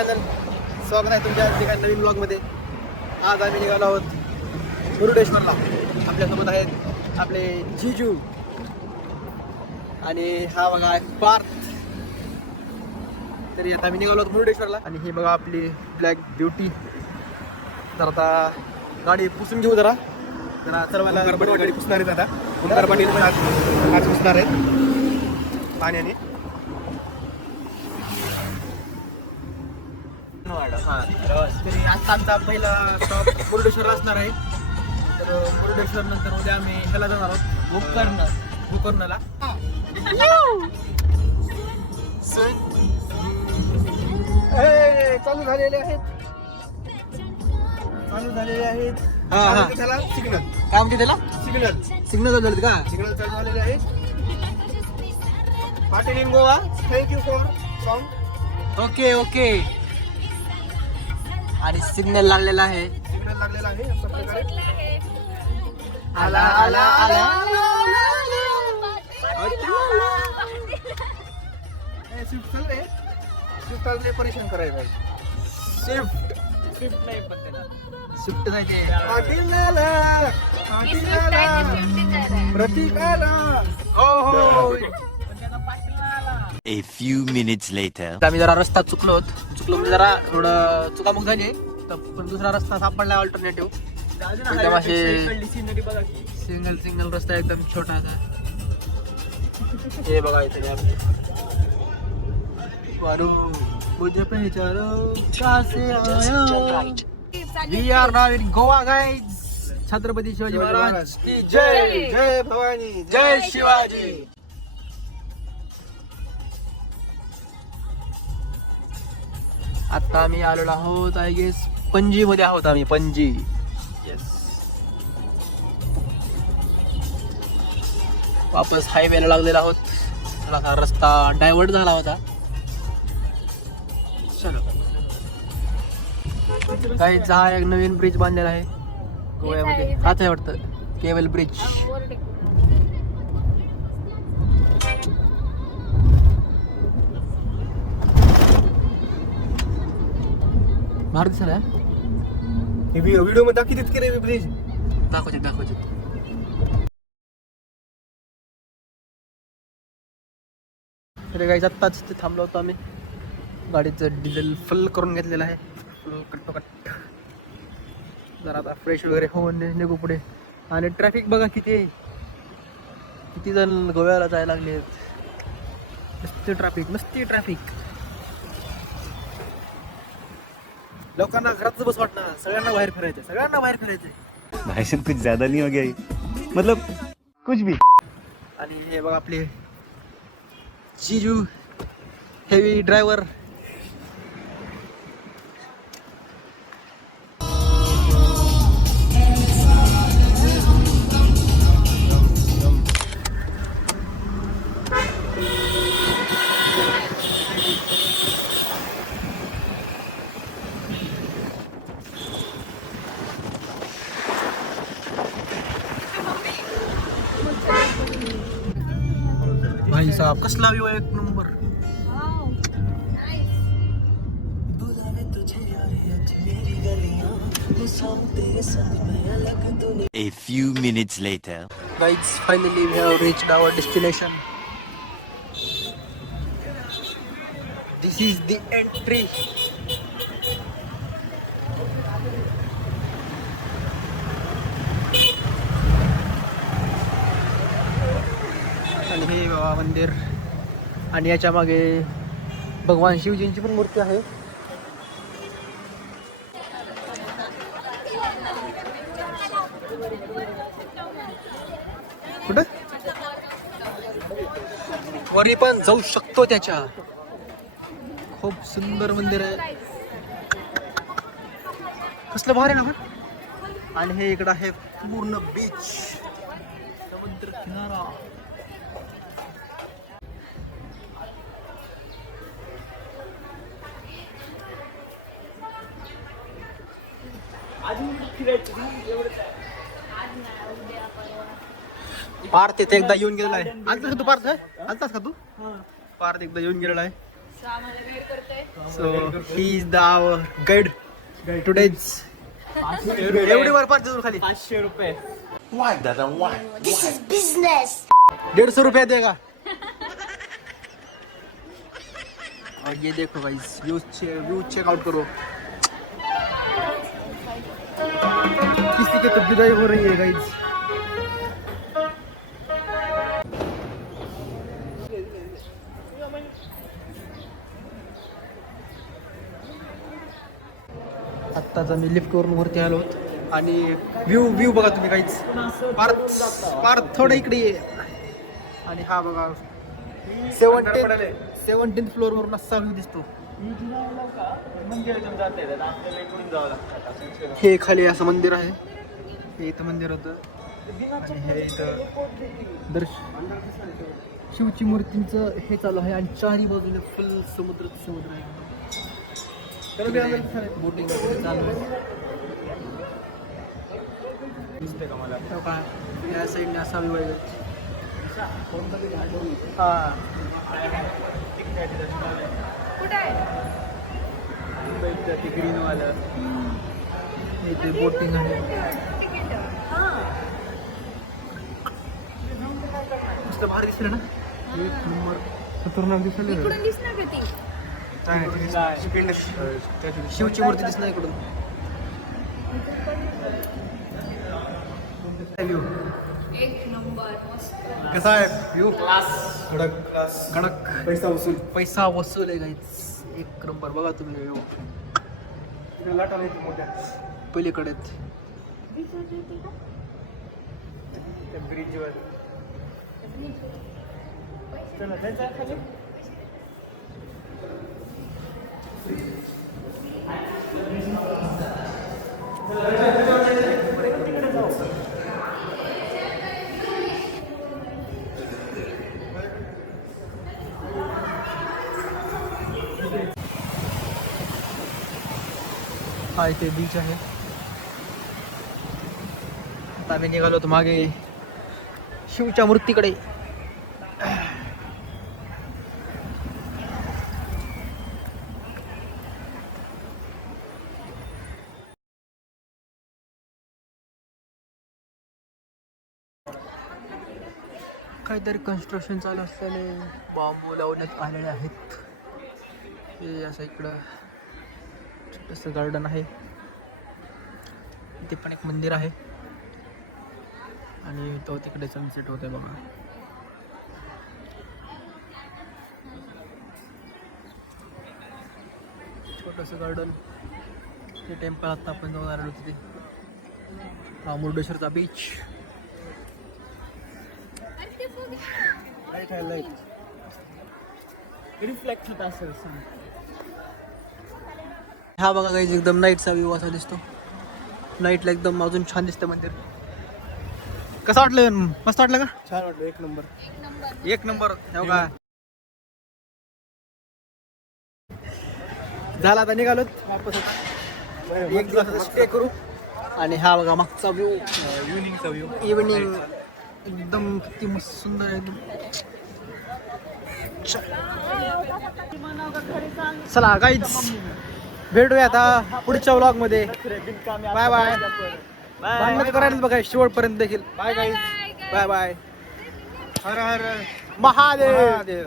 Channel. स्वागत आहे तुमच्या एका नवीन ब्लॉगमध्ये. आज आम्ही निघालो आहोत मुरुडेश्वरला. आपल्यासोबत आहेत आपले जीजू आणि हा बघा पार्थ. तरी आता आम्ही निघालो आहोत मुरुडेश्वरला. आणि हे बघा आपली ब्लॅक ब्युटी. तर आता गाडी पुसून घेऊ जरा सर्वांना. गाडी पुसणार आहेत आता. ओंकार पाटील पण आज पुसणार आहेत पाण्याने. तरी आता आमचा पहिला स्टॉप मुरुडेश्वरला असणार आहे. तर मुरुडेश्वर नंतर उद्या आम्ही ह्याला जाणार आहोत गोकर्णला. चालू झालेले आहेत. त्याला सिग्नल काय म्हणते त्याला सिग्नल झाले का? सिग्नल चालू झालेले आहेत. Patil in Goa. Thank you for song. Okay okay. आणि सिग्नल लागलेला आहे. अशा प्रकारे आला आला आला. स्विफ्ट चालले. स्विफ्ट चालले परेशान करायला पाहिजे. स्विफ्ट नाही पण त्याला स्विफ्ट जायचे. प्रतीकाला. हो. A few minutes later. आम्ही जरा रस्ता चुकलो म्हणजे जरा थोडं चुकामुक झाली. तर पण दुसरा रस्ता सापडला अल्टरनेटिव्ह. एकदम असे सिंगल रस्ता एकदम छोटा था. हे बघा इथे मुझे पहचानो कैसे आया. We are now in Goa guys. Chhatrapati Shivaji Maharaj की जय. जय भवानी. जय शिवाजी. आता आम्ही आलेलो आहोत आय गेस पणजी मध्ये आहोत आम्ही. पणजी. येस. वापस हायवेला लागलेला आहोत. थोडासा रस्ता डायव्हर्ट झाला होता. चलो काही हा एक नवीन ब्रिज बांधलेला आहे गोव्यामध्ये. हाच आहे वाटतं केबल ब्रिज. भारत दिसला व्हिडिओ मध्ये दाखवतात की रे ब्रिज. दाखवते. अरे गाईज आत्ताच ते थांबलो होतो आम्ही. गाडीचं डिझेल फुल करून घेतलेलं आहे. फुल कट्टोकट. जरा आता फ्रेश वगैरे होऊन निघू पुढे. आणि ट्रॅफिक बघा किती जण गोव्याला जायला लागले. नुसती ट्रॅफिक. लोकांना घरात बस वाटणार. सगळ्यांना बाहेर फिरायचं. भाषण कुछ ज्यादा नहीं हो गया ये? मतलब कुछ भी. आणि हे बघा आपले जीजू हेवी ड्रायव्हर. भाई साहब कसला व्यू आहे. एक number. A few minutes later. Guys, finally we have reached our destination. This is the entry. आणि हे बाबा मंदिर. आणि याच्या मागे भगवान शिवजींची पण मूर्ती आहे. कुठं वरी पण जाऊ शकतो त्याच्या. खूप सुंदर मंदिर आहे. कसलं भारी ना पण. आणि हे इकडं आहे पूर्ण बीच. समुद्र किनारा. पार्थ तिथे एकदा येऊन गेलेला आहे. आलतास का तू पार्थ? आलतास का तू? पार्थ एकदा येऊन गेलेला आहे. So he is the our guide today's. एवढी वर पाच खाली 500 रुपये. This is business. 150 रुपया देगा. और ये देखो गाइस व्यू चेकआउट करो. किसी की तो विदाई हो रही है गाइस. आत्ताच आम्ही लिफ्टवरून वरती आलो आहोत आणि व्यू बघा तुम्ही काहीच फार थोडं इकडे ये. आणि हा बघा 17th फ्लोअर वरून असा व्यू दिसतो. हे खाली असं मंदिर आहे. हे इथं मंदिर होतं आणि हे इथं शिवची मूर्तींचं हे चालू आहे आणि चारही बाजूने फुल समुद्र आहे. बोटिंग चालू आहे. या साईडने असा व्यू आहे. हा ग्रीन वालं इथे बोटिंग आहे. मस्त भारी दिसलं ना. एक नंबर खतरनाक दिसलं. शिवची मूर्ती दिसणार इकडून. कसा आहे व्यू? कडक पैसा वसूल आहे गाईस. एक नंबर बघा तुम्ही व्यू. पलीकडे ब्रिजवर हा इथे बीच आहे. आता आम्ही निघालो होतो मागे शिवच्या मूर्तीकडे. काहीतरी कन्स्ट्रक्शन चालू असल्याने बांबू लावण्यात आलेले आहेत. हे असं इकडं छोटंसं गार्डन आहे. इथे पण एक मंदिर आहे आणि तो तिकडे सनसेट होते बघा. छोटंसं गार्डन. हे टेम्पल आता आपण जाऊन आलेलो तिथे. हा मुर्डेश्वरचा बीच. लाईट रिफ्लेक्ट होत असेल. हा बघा काही एकदम नाईटचा व्ह्यू असा दिसतो. नाईटला एकदम अजून छान दिसतं मंदिर. कसं वाटलं? मस्त वाटलं का? छान वाटलं. एक नंबर. हो का? झाला आता निघालो वापस. एक दिवस स्टे करू. आणि हा बघा मागचा व्ह्यू. इव्हिनिंगचा व्ह्यू. इव्हिनिंग एकदम किती मस्त सुंदर आहे एकदम. चला गाईज भेटूया आता पुढच्या व्लॉग मध्ये. Bye bye. भांडण करायला बघा शेवटपर्यंत देखील. Bye guys. Bye bye. Har Har Mahadev.